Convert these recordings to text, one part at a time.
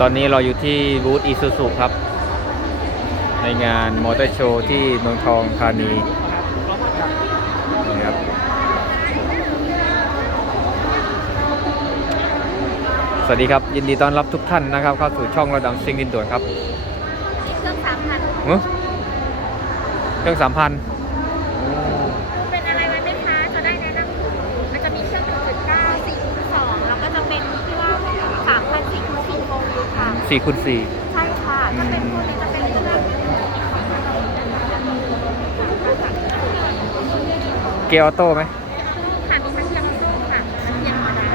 ตอนนี้เราอยู่ที่บูธอีซูซูครับ ในงานมอเตอร์โชว์ที่เมืองทองธานีนี่ครับสวัสดีครับ ยินดีต้อนรับทุกท่านนะครับ เข้าสู่ช่องระดับซิงดินด่วนครับเครื่องสามพันเอ้อเครื่องสามพันเป็นอะไรไว้ไหมคะ จะได้แนะนำมันจะมีเครื่อง1.9 4.2 แล้วก็จะเป็นที่ว่า3,000 4.4โฟวิวค่ะ สี่คูณสี่ใช่ค่ะถ้าเป็นพวกนี้จะเป็นเครื่องเกียร์ออโต้ไหมค่ะมีทั้งเกียร์ออโต้ค่ะและเกียร์ธรรมดา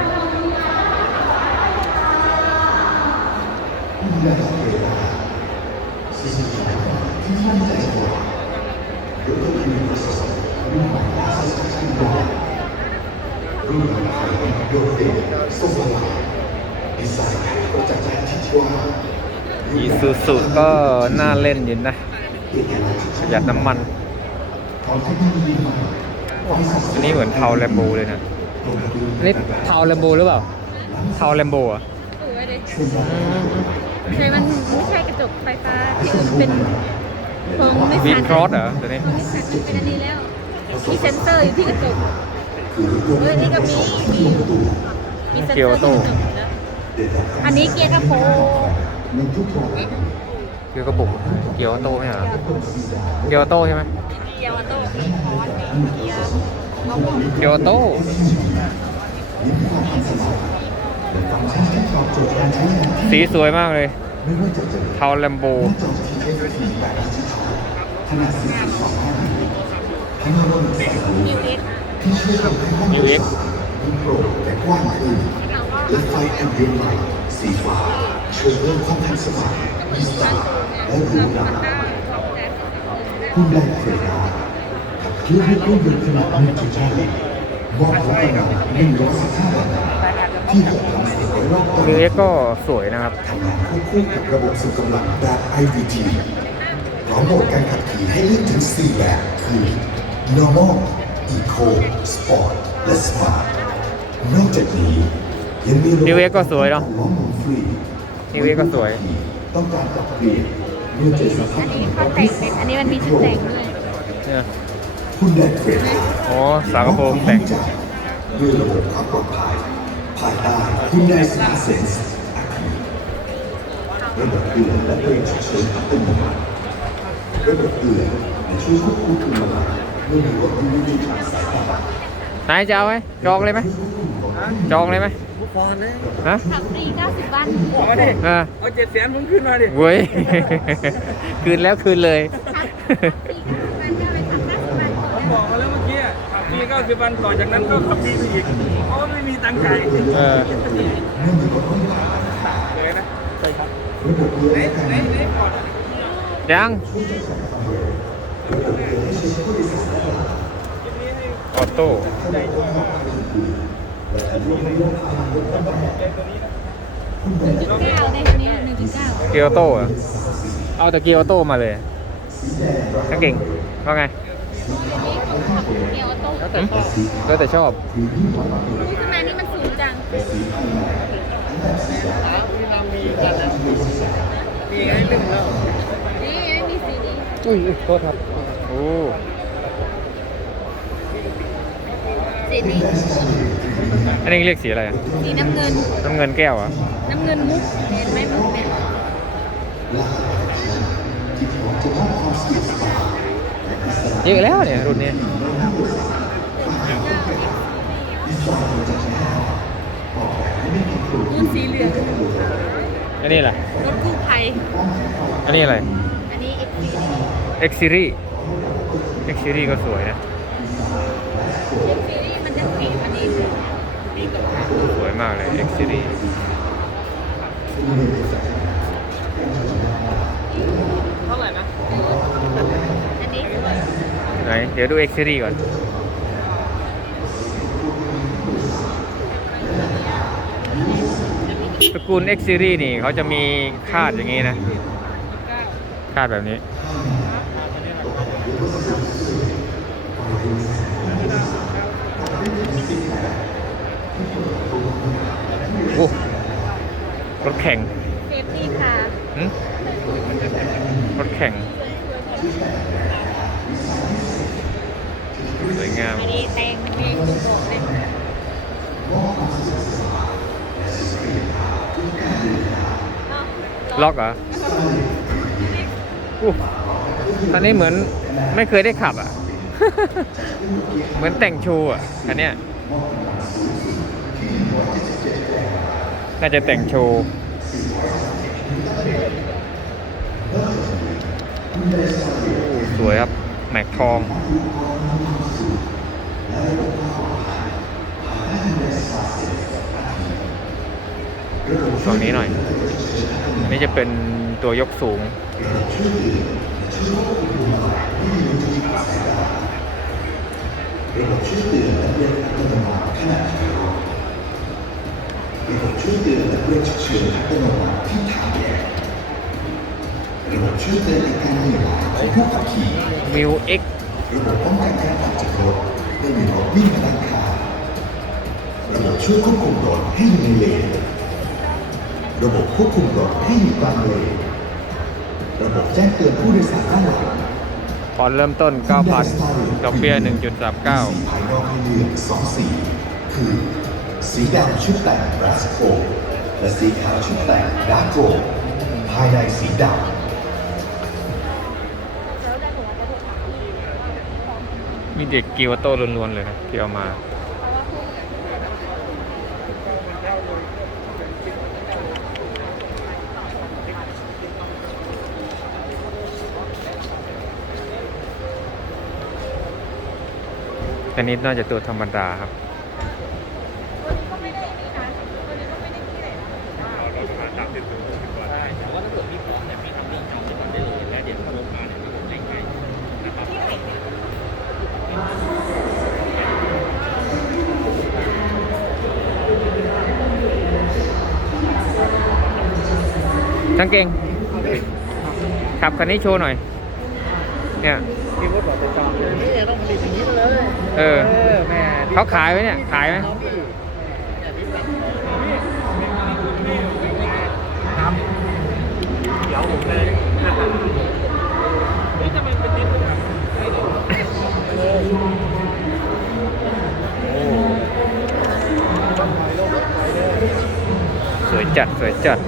อีซูซูก็น่าเล่นอยู่นะประหยัดน้ำมัน อันนี้เหมือนเทาแลมโบเลยนะอันนี่เทาแลมโบหรือเปล่า เทาแลมโบอะสวยเลยใช่มันไม่ใช่กระจกไฟฟ้าที่อื่นเป็นโครงไม่วีสั่นครอสเหรอตัวนี้โครงไม่สั่นมันเป็นอันนี้แล้วมีเซนเซอร์อยู่ที่กระจกเฮ้ยนี่ก็มีมีอยู่มีเซนเซอร์ที่กระจก อันนี้เกียร์กระโปรงเกียร์กระปุกเกียร์ออโต้ไม่ใช่เหรอเกียร์ออโต้ใช่ไหมเกียร์ออโต้มีคอร์สมีเกียร์เอาหมดเกียร์ออโต้สีสวยมากเลยเทาแลมโบยูเอ็ก New X แต่กว้างขึ้น และไฟแอมเบียนใหม่สีฟ้าชวยเพิ่มความทันสมัยมีสไตล์และหรูหราคุณแดงเฟรราขับเคลื่อนด้วยเครื่องยนต์ขนาด1.5ลิตรมอบพลังงาน115ล้านที่หกพันสี่ร้อยรอบต่อคือเอ็กก็สวยนะครับทำงานควบคู่กับระบบส่งกำลังแบบ IVT พร้อมโหมดการขับขี่ให้เลือกถึง 4 แบบคือ Normal Eco Sport และ Smart นอกจากนี้ ยังมีระบบ New X ก็สวยเนอะล้อหมุนฟรี New X ก็สวย ต้องการปรับเปลี่ยนเมื่อเจอสภาอัพนนี้เขาแต่งเป็นอันนี้มันมีชุดแต่งด้วยเนี่ยคุณแดนเฟรนอ๋อฝากระโปรงแต่งด้วยระบบความปลอดภัยภายใต้คุณแดนสมาร์ทเซนส์ระบบเตือนและเบรกฉุกเฉินอัตโนมัติระบบเตือนในช่วยควบคุมคุณระบายเมื่อมีรถที่ไม่มีทางสายตานายจะเอาไหมจองเลยไหมจองเลยไหม ฮะขับฟรี90 วันเอามาดิเออเอาเจ็ดแสนผมขึ้นมาดิเว้ย คืนแล้วคืนเลยผมบอกมาแล้วเมื่อกี้อะขับฟรีเก้าสิบวันต่อจากนั้นก็ขับฟรีไปอีกเพราะว่าไม่มีตังค์จ่ายเออ เลยนะใช่ครับไหนไหนไหนก่อนยังออโต้ 1.9ในตัวนี้1.9เกียร์ออโต้เหรอะเอาแต่เกียร์ออโต้มาเลยถ้าเก่งว่าไงเกียร์ออโต้หึก็แต่ชอบนี่ทำไมนี่มันสูงจังมีไงหนึ่งแล้วนี่ไงมีสีนี้อุ้ยอุ้ยโทษครับโอ้สีนี้ อันนี้เรียกสีอะไรอะสีน้ำเงิน น้ำเงินแก้วเหรอะน้ำเงินมุกเห็นไหมมุกเนี่ยเยอะแล้วเนี่ยรุ่นนี้รุ่นสีเหลืองอันนี้แหละรถกู้ภัย อันนี้อะไร อันนี้ X Series X Series X Series ก็สวยนะ X Series มันจะสีอันนี้ สวยมากเลย X Series เท่าไหร่นะอันนี้สวยไหนเดี๋ยวดู X Series ก่อน ตระกูล X Series นี่เขาจะมีคาดอย่างนี้นะ คาดแบบนี้ แข่งเฟตี้ค่ะหึรถแข่ง สวยงาม อันนี้แตงนี่คุณบอกเลยล็อกเหรออู้คันนี้เหมือนไม่เคยได้ขับอะ เหมือนแต่งโชว์อะคันเนี้ยน่าจะแต่งโชว์อู้ สวยครับ แม็กทองฝั่งนี้หน่อย นี่จะเป็นตัวยกสูง ระบบช่วยเตือและเรียกอัตโนมัติขณะที่ รถระบบช่วยเตือนและเรียกฉุกเฉินอัตโนมัติที่ทางแยกระบบช่วยเตือนอาการเหนื่อยล้าของผู้ขับขี่มิวเอ็กระบบป้องกันการออกจากรถเมื่อมีรถวิ่งมาด้านข้างระบบช่วยควบคุมรถให้อยู่ในเลนระบบควบคุมรถให้อยู่กลางเลนระบบแจ้งเตือนผู้โดยสารด้านหลังผ่อนเริ่มต้น 9,000ดอกเบี้ย1.39สีภายนอกให้เลือกสองสีคือ สีดำชุดแต่งบรัสโกและสีขาวชุดแต่งดาร์โกภายในสีดำมีเด็กกิวโต้ล้วนๆเลยครับที่เอามาอันนี้น่าจะตัวธรรมดาครับ จังเก่งขับคันนี้โชว์หน่อย เนี่ยพี่พูดบอกตัวจองนี่ต้องผลิตอย่างนี้เลยเออแม่เขาขายไหมเนี่ยขายไหมเดี๋ยวผมเลยนี่ทำไมเป็นนิดแบบสวยจัดสวยจัด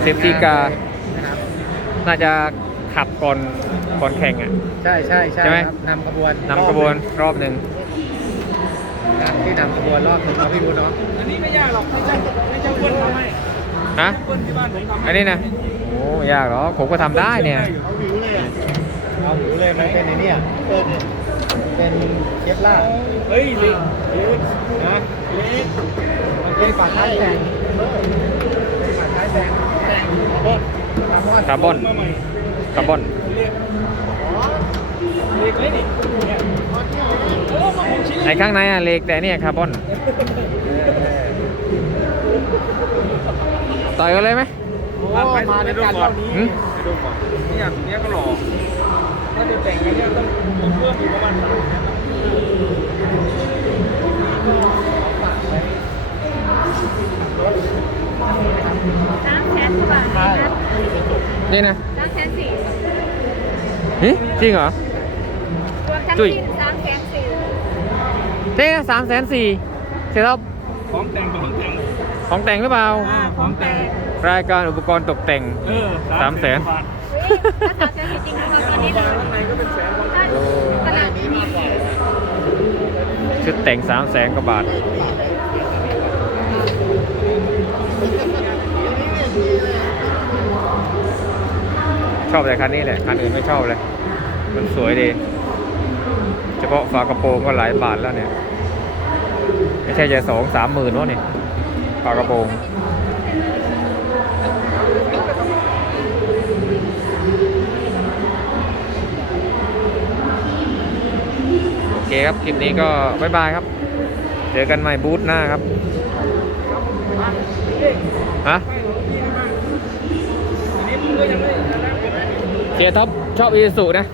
เซฟตี้การ์น่าจะขับก่อนก่อนแข่งอะ ใช่ใช่ใช่ใช่ไหม ครับนำขบวนนำกระบวนรอบหนึ่งนะที่นำขบวนรอบหนึ่งครับพี่รู้เนาะอันนี้ไม่ยากหรอกไม่ใช่ไม่ใช่เพื่อนทำให้ฮะเพื่อนที่บ้านผมทำให้อันนี้นะโอ้ยากเหรอผมก็ทำได้เนี่ย เอาหิวเลยอะเอาหิวเลยมันเป็นไอ้เนี่ยเออ เนี่ยเป็นเคปล่าร์เฮ้ยเล็กเล็กนะเล็กมันเป็นฝาท้ายแดงเออเป็นฝาท้ายแดงแดงคาร์บอนคาร์บอนมาใหม่คาร์บอนเล็กเล็กเลยนี่เนี่ยเออมาหกชิ้นไอ้ข้างในอะเหล็กแต่เนี่ยคาร์บอนต่อยกันเลยไหมมามาในการเท่านี้หืมไปดูก่อนเนี่ยเนี่ยก็หล่อ ถ้าจะแต่งกันเนี่ยต้องต้องเพิ่มอีกประมาณสามสามแสนกว่าบาทนะครับนี่นะสามแสนสี่เฮ้ยจริงเหรอ รวมทั้งจุ้ย สิ้นสามแสนสี่นี่นะสามแสนสี่เสร็จแล้วของแต่งของแต่งของแต่งหรือเปล่า อ่าของแต่งรายการอุปกรณ์ตกแต่ง เออสามแสนบาท เฮ้ยถ้าสามแสนสี่จริง ข้างในก็เป็นแสนามากกว่าชุดแต่งสามแสนกว่าบาท ชอบแต่คันนี้แหละ คันอื่นไม่ชอบเลย มันสวยดี เฉพาะฝากระโปรงก็หลายบาทแล้วเนี่ย ไม่ใช่จะสองสามหมื่นวะเนี่ยฝากระโปรง เคครับ คลิปนี้ก็บ๊ายบายครับ เจอกันใหม่บูธหน้าครับ ฮะอันนี้มึงก็ยังไม่ได้นะผมเสียท็อปชอบอีสุนะ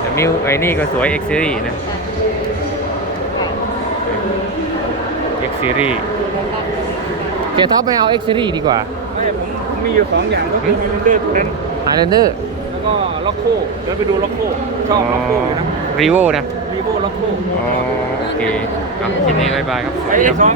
แต่มิวไอ้นี่ก็สวย X Series นะ X Series เจท็อปไม่เอา X Series ดีกว่า ไม่ ผมมีอยู่สองอย่างก็คือมีเดอร์ทูเรน Highlander แล้ว ก็ล็อกโก้เดี๋ยวไปดูล็อกโก้ชอบล็อกโก้อยู่นะรีโวนะรีโวล็อกโก้อ๋อโอเคอะทีนี้บายบายครับสไปวัสดีครับสอง